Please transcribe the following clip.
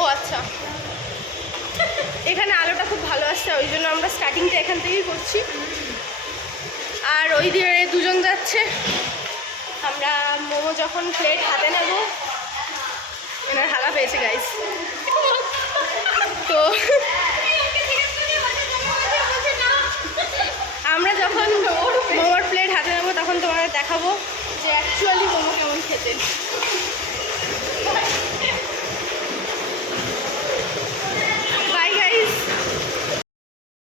ও আচ্ছা, এখানে আলোটা খুব ভালো আসছে, ওই জন্য আমরা স্টার্টিংটা এখান থেকেই করছি। আর ওই দিয়ে দুজন যাচ্ছে। আমরা মোমো যখন প্লেট হাতে নেব, এনার হাগা পেয়েছে গাইস, তো আমরা যখন মোমোর প্লেট হাতে নেবো তখন তোমাদের দেখাবো যে অ্যাকচুয়ালি মোমো কেমন খেতে।